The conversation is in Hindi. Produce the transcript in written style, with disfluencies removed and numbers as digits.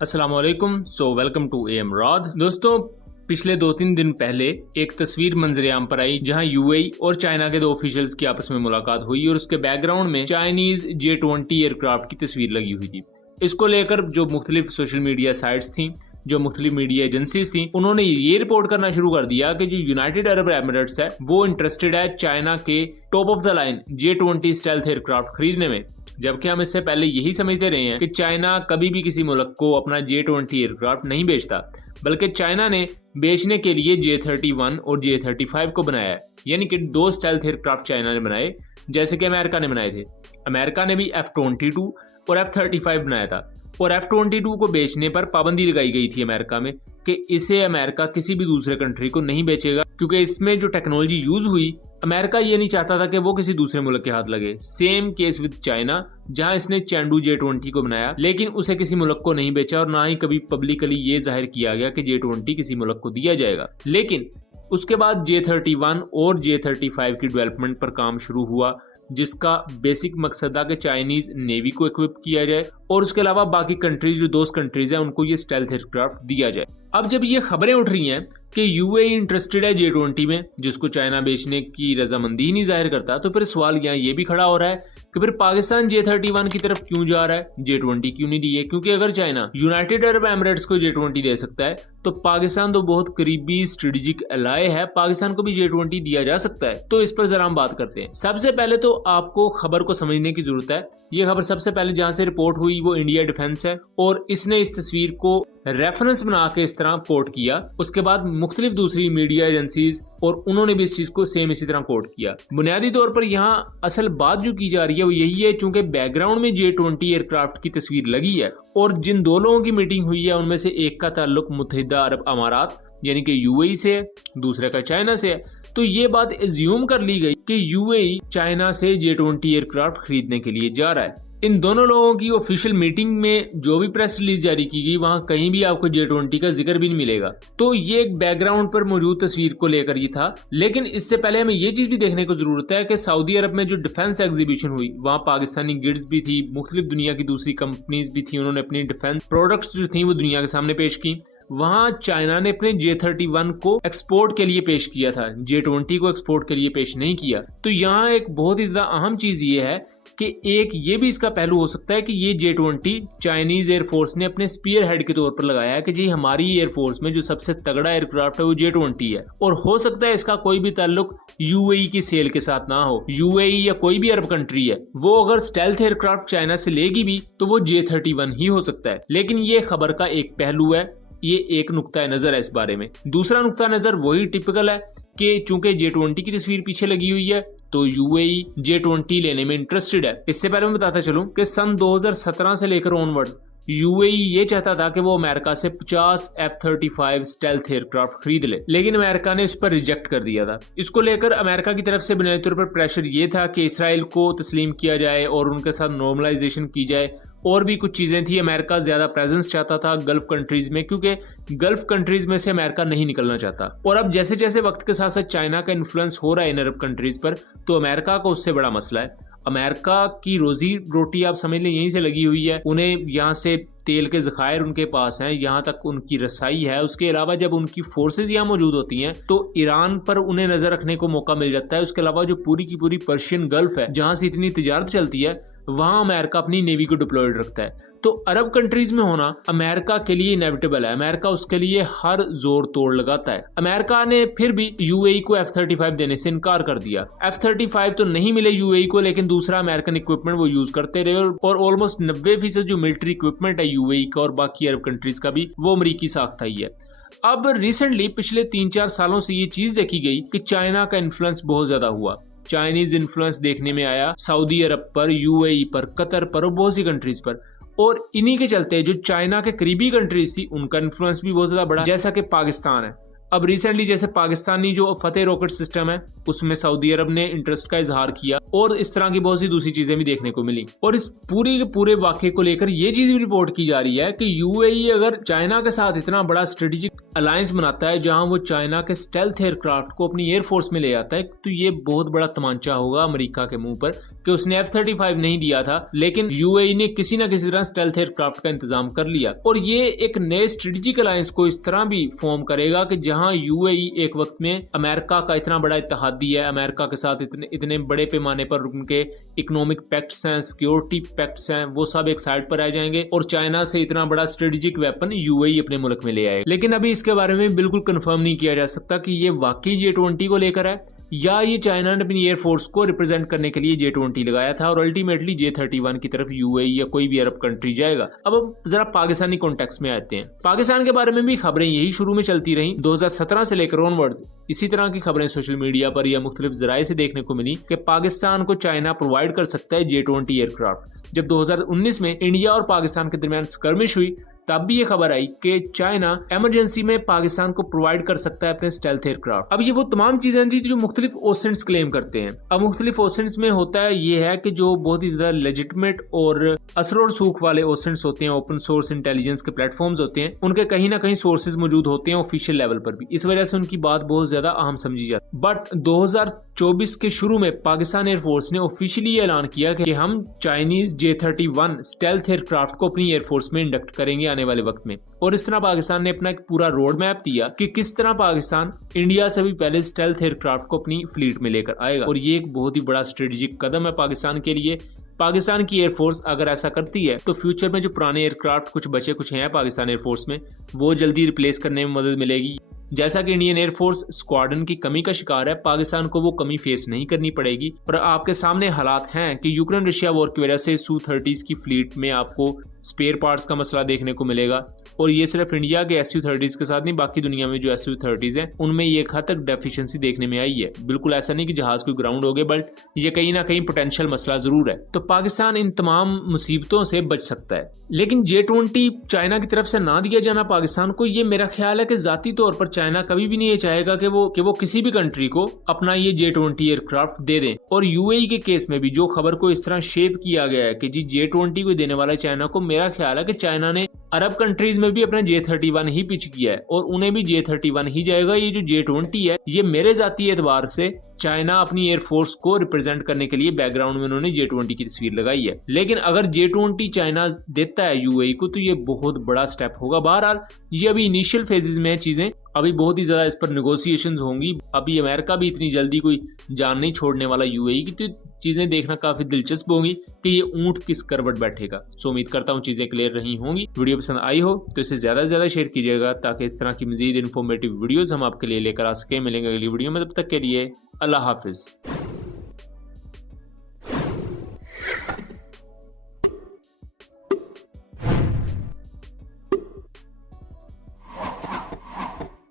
अस्सलाम वालेकुम। वेलकम टू AM रॉद। दोस्तों, पिछले 2-3 दिन पहले एक तस्वीर मंजरेआम पर आई जहां यूएई और चाइना के 2 ऑफिशियल्स की आपस में मुलाकात हुई और उसके बैकग्राउंड में चाइनीज J-20 एयरक्राफ्ट की तस्वीर लगी हुई थी। इसको लेकर जो मुख्तलिफ सोशल मीडिया साइट्स थी, जो मुख्तलिफ मीडिया एजेंसीज थी, उन्होंने ये रिपोर्ट करना शुरू कर दिया कि जो यूनाइटेड अरब एमिरेट्स है वो इंटरेस्टेड है चाइना के top of the line J-20 stealth aircraft खरीदने में। जबकि हम इससे पहले यही समझते रहे हैं कि चाइना कभी भी किसी मुल्क को अपना J-20 एयरक्राफ्ट नहीं बेचता, बल्कि चाइना ने बेचने के लिए J-31 और J-35 को बनाया है। यानी कि 2 स्टेल्थ एयरक्राफ्ट चाइना ने बनाए, जैसे कि अमेरिका ने बनाए थे। अमेरिका ने भी F-22 और F-35 बनाया था और F-22 को बेचने पर पाबंदी लगाई गई थी अमेरिका में कि इसे अमेरिका किसी भी दूसरे कंट्री को नहीं बेचेगा, क्योंकि इसमें जो टेक्नोलॉजी यूज हुई अमेरिका ये नहीं चाहता था कि वो किसी दूसरे मुल्क के हाथ लगे। सेम केस विद चाइना, जहां इसने चैंडू J-20 को बनाया लेकिन उसे किसी मुल्क को नहीं बेचा और ना ही कभी पब्लिकली ये जाहिर किया गया कि J-20 किसी मुल्क को दिया जाएगा। लेकिन उसके बाद J-31 और J-35 की डेवलपमेंट पर काम शुरू हुआ, जिसका बेसिक मकसद था कि चाइनीज नेवी को इक्विप किया जाए और उसके अलावा बाकी कंट्रीज जो दोस्त कंट्रीज हैं उनको ये स्टेल्थ एयरक्राफ्ट दिया जाए। अब जब ये खबरें उठ रही हैं कि यूएई इंटरेस्टेड है J-20 में, जिसको चाइना बेचने की रजामंदी ही नहीं जाहिर करता, तो फिर सवाल यहाँ ये भी खड़ा हो रहा है कि फिर पाकिस्तान J-31 की तरफ क्यों जा रहा है, J-20 क्यों नहीं दिए? क्योंकि अगर चाइना यूनाइटेड अरब एमिरेट्स को J-20 दे सकता है तो पाकिस्तान तो बहुत करीबी स्ट्रेटेजिक एलाय है, पाकिस्तान को भी J-20 दिया जा सकता है। तो इस पर जरा हम बात करते हैं। सबसे पहले तो आपको खबर को समझने की जरूरत है। ये खबर सबसे पहले जहां से रिपोर्ट हुई वो इंडिया डिफेंस है और इसने इस तस्वीर को रेफरेंस बना के इस तरह कोट किया। उसके बाद मुख्तलिफ दूसरी मीडिया एजेंसीज और उन्होंने भी इस चीज को सेम इसी तरह कोट किया। बुनियादी तौर पर यहाँ असल बात जो की जा रही है वो यही है, चूंकि बैकग्राउंड में J-20 एयरक्राफ्ट की तस्वीर लगी है और जिन 2 लोगों की मीटिंग हुई है उनमें से एक का ताल्लुक मुत्तहिदा अरब अमारात यानी कि यूएई से है, दूसरे का चाइना से है। तो ये बात एज्यूम कर ली गई कि यूएई चाइना से J-20 एयरक्राफ्ट खरीदने के लिए जा रहा है। इन दोनों लोगों की ऑफिशियल मीटिंग में जो भी प्रेस रिलीज जारी की गई वहां कहीं भी आपको J-20 का जिक्र भी नहीं मिलेगा। तो ये एक बैकग्राउंड पर मौजूद तस्वीर को लेकर ये था। लेकिन इससे पहले हमें ये चीज भी देखने को जरूरत है कि सऊदी अरब में जो डिफेंस एग्जीबिशन हुई वहां पाकिस्तानी गिड्स भी थी, मुख्तलिफ दुनिया की दूसरी कंपनीज भी थी, उन्होंने अपनी डिफेंस प्रोडक्ट्स जो थी वो दुनिया के सामने पेश की। वहां चाइना ने अपने J-31 को एक्सपोर्ट के लिए पेश किया था, J-20 को एक्सपोर्ट के लिए पेश नहीं किया। तो यहाँ एक बहुत ही ज्यादा अहम चीज ये है कि एक ये भी इसका पहलू हो सकता है कि ये J-20 चाइनीज एयरफोर्स ने अपने स्पीयर हेड के तौर पर लगाया है कि जी हमारी एयरफोर्स में जो सबसे तगड़ा एयरक्राफ्ट है वो J-20 है, और हो सकता है इसका कोई भी ताल्लुक यूएई की सेल के साथ ना हो। यूएई या कोई भी अरब कंट्री है वो अगर स्टेल्थ एयरक्राफ्ट चाइना से लेगी भी तो वो J-31 ही हो सकता है। लेकिन ये खबर का एक पहलू है, ये एक नुक्ता नजर है इस बारे में। दूसरा नुक्ता नजर वही टिपिकल है कि चूंकि J-20 की तस्वीर पीछे लगी हुई है तो यूएई J-20 लेने में इंटरेस्टेड है। इससे पहले मैं बताता चलूं कि सन 2017 से लेकर ऑनवर्ड्स यूएई ये चाहता था कि वो अमेरिका से 50 F-35 स्टेल्थ एयरक्राफ्ट खरीद ले, लेकिन अमेरिका ने इस पर रिजेक्ट कर दिया था। इसको लेकर अमेरिका की तरफ से बुनियादी तौर पर प्रेशर ये था कि इसराइल को तस्लीम किया जाए और उनके साथ नॉर्मलाइजेशन की जाए, और भी कुछ चीजें थी। अमेरिका ज्यादा प्रेजेंस चाहता था गल्फ कंट्रीज में, क्योंकि गल्फ कंट्रीज में से अमेरिका नहीं निकलना चाहता। और अब जैसे जैसे वक्त के साथ साथ चाइना का इन्फ्लुएंस हो रहा है इन अरब कंट्रीज पर, तो अमेरिका को उससे बड़ा मसला है। अमेरिका की रोजी रोटी आप समझ लें यहीं से लगी हुई है। उन्हें यहाँ से तेल के ज़खायर उनके पास हैं, यहाँ तक उनकी रसाई है। उसके अलावा जब उनकी फोर्सेज यहाँ मौजूद होती हैं तो ईरान पर उन्हें नजर रखने को मौका मिल जाता है। उसके अलावा जो पूरी की पूरी पर्शियन गल्फ है जहाँ से इतनी तिजारत चलती है, वहां अमेरिका अपनी नेवी को डिप्लॉयड रखता है। तो अरब कंट्रीज में होना अमेरिका के लिए इनेविटेबल है, अमेरिका उसके लिए हर जोर तोड़ लगाता है। अमेरिका ने फिर भी यूएई को F-35 देने से इनकार कर दिया। F-35 तो नहीं मिले यूएई को, लेकिन दूसरा अमेरिकन इक्विपमेंट वो यूज करते रहे और ऑलमोस्ट 90% जो मिलिट्री इक्विपमेंट है यूएई का और बाकी अरब कंट्रीज का भी, वो अमरीकी साख्ता ही है। अब रिसेंटली पिछले 3-4 सालों से ये चीज देखी गई कि चाइना का इन्फ्लुएंस बहुत ज्यादा हुआ। चाइनीज इन्फ्लुएंस देखने में आया सऊदी अरब पर, यूएई पर, कतर पर और बहुत सी कंट्रीज पर, और इन्हीं के चलते जो चाइना के करीबी कंट्रीज थी उनका इन्फ्लुएंस भी बहुत ज्यादा बढ़ा, जैसा कि पाकिस्तान है। अब रिसेंटली जैसे पाकिस्तानी जो फतेह रॉकेट सिस्टम है उसमें सऊदी अरब ने इंटरेस्ट का इजहार किया, और इस तरह की बहुत सी दूसरी चीजें भी देखने को मिली। और इस पूरे के पूरे वाकये को लेकर ये चीज भी रिपोर्ट की जा रही है कि यूएई अगर चाइना के साथ इतना बड़ा स्ट्रेटेजिक अलायंस बनाता है जहां वो चाइना के स्टेल्थ एयरक्राफ्ट को अपनी एयरफोर्स में ले आता है, तो ये बहुत बड़ा तमांचा होगा अमेरिका के मुंह पर कि उसने F-35 नहीं दिया था, लेकिन यूएई ने किसी न किसी तरह स्टेल्थ एयरक्राफ्ट का इंतजाम कर लिया। और ये एक नए स्ट्रेटेजिक अलायंस को इस तरह भी फॉर्म करेगा कि जहां यूएई एक वक्त में अमेरिका का इतना बड़ा इत्तेहादी है, अमेरिका के साथ इतने बड़े पैमाने पर उनके इकोनॉमिक पैक्ट्स हैं, सिक्योरिटी पैक्ट्स हैं, वो सब एक साइड पर आ जाएंगे और चाइना से इतना बड़ा स्ट्रेटेजिक वेपन यूएई अपने मुल्क में ले आएगा। लेकिन अभी इसके बारे में बिल्कुल कंफर्म नहीं किया जा सकता कि ये वाकई J-20 को लेकर है या ये चाइना ने अपनी एयरफोर्स को रिप्रेजेंट करने के लिए J-20 लगाया था और अल्टीमेटली J-31 की तरफ यूएई या कोई भी अरब कंट्री जाएगा। अब जरा पाकिस्तानी कॉन्टेक्स्ट में आते हैं। पाकिस्तान के बारे में भी खबरें यही शुरू में चलती रही। 2017 से लेकर ऑनवर्ड्स इसी तरह की खबरें सोशल मीडिया पर या मुख्तलिफ जराए से देखने को मिली कि पाकिस्तान को चाइना प्रोवाइड कर सकता है J-20 एयरक्राफ्ट। जब 2019 में इंडिया और पाकिस्तान के दरमियान स्कर्मिश हुई, तब भी ये खबर आई कि चाइना इमरजेंसी में पाकिस्तान को प्रोवाइड कर सकता है अपने स्टेल्थ एयरक्राफ्ट। अब ये वो तमाम चीजें थी जो मुख्तलिफ ओसेंट्स क्लेम करते हैं। अब मुख्तलिफ ओसेंट्स में होता है ये है कि जो बहुत ही ज्यादा लेजिटिमेट और असर और सूख वाले ओसेंट्स होते हैं, ओपन सोर्स इंटेलिजेंस के प्लेटफॉर्म्स होते हैं, उनके कहीं ना कहीं सोर्सेज मौजूद होते हैं ऑफिशियल लेवल पर भी। इस वजह से उनकी बात बहुत ज्यादा अहम समझी जाती है। बट 2024 के शुरू में पाकिस्तान एयरफोर्स ने ऑफिशियली ऐलान किया कि हम चाइनीज J-31 स्टेल्थ एयरक्राफ्ट को अपनी एयरफोर्स में इंडक्ट करेंगे आने वाले वक्त में। और इस तरह पाकिस्तान ने अपना एक पूरा रोड मैप दिया कि किस तरह पाकिस्तान इंडिया से भी पहले स्टेल्थ एयरक्राफ्ट को अपनी फ्लीट में लेकर आएगा। और ये एक बहुत ही बड़ा स्ट्रेटेजिक कदम है पाकिस्तान के लिए। पाकिस्तान की एयरफोर्स अगर ऐसा करती है तो फ्यूचर में जो पुराने एयरक्राफ्ट कुछ हैं पाकिस्तान एयरफोर्स में, वो जल्दी रिप्लेस करने में मदद मिलेगी। जैसा कि इंडियन एयरफोर्स स्क्वाड्रन की कमी का शिकार है, पाकिस्तान को वो कमी फेस नहीं करनी पड़ेगी। और आपके सामने हालात हैं कि यूक्रेन रशिया वॉर की वजह से Su-30s की फ्लीट में आपको स्पेयर पार्ट्स का मसला देखने को मिलेगा। और ये सिर्फ इंडिया के Su-30s के साथ नहीं, बाकी दुनिया में जो Su-30s हैं उनमें ये एक हद तक डेफिशिएंसी देखने में आई है। बिल्कुल ऐसा नहीं कि जहाज कोई ग्राउंड हो गए, बट ये कहीं ना कहीं पोटेंशियल मसला जरूर है। तो पाकिस्तान इन तमाम मुसीबतों से बच सकता है। लेकिन J-20 चाइना की तरफ से ना दिया जाना पाकिस्तान को, ये मेरा ख्याल है कि जाती तौर पर चाइना कभी भी नहीं ये चाहेगा कि वो किसी भी कंट्री को अपना ये J-20 एयरक्राफ्ट दे दें। और यूएई के केस में भी जो खबर को इस तरह शेप किया गया है कि जी J-20 को देने वाला चाइना को, मेरा ख्याल है कि चाइना ने अरब कंट्रीज में भी अपना J-31 ही पिच किया है और उन्हें भी J-31 ही जाएगा। ये जो J-20 है, ये मेरे जाती एतबार से चाइना अपनी एयरफोर्स को रिप्रेजेंट करने के लिए बैकग्राउंड में उन्होंने J-20 की तस्वीर लगाई है। लेकिन अगर J-20 चाइना देता है यूएई को तो ये बहुत बड़ा स्टेप होगा। बहरहाल ये अभी इनिशियल फेजेस में है चीजें, अभी बहुत ही ज्यादा इस पर नेगोशिएशंस होंगी। अभी अमेरिका भी इतनी जल्दी कोई जान नहीं छोड़ने वाला यूएई की, तो चीजें देखना काफी दिलचस्प होंगी कि ये ऊंट किस करवट बैठेगा। सो उम्मीद करता हूँ चीजें क्लियर रही होंगी। वीडियो पसंद आई हो तो इसे ज्यादा से ज्यादा शेयर कीजिएगा ताकि इस तरह की मजीद इन्फॉर्मेटिव वीडियोस हम आपके लिए लेकर आ सके। मिलेंगे अगली वीडियो में, तब तक के लिए अल्लाह हाफिज।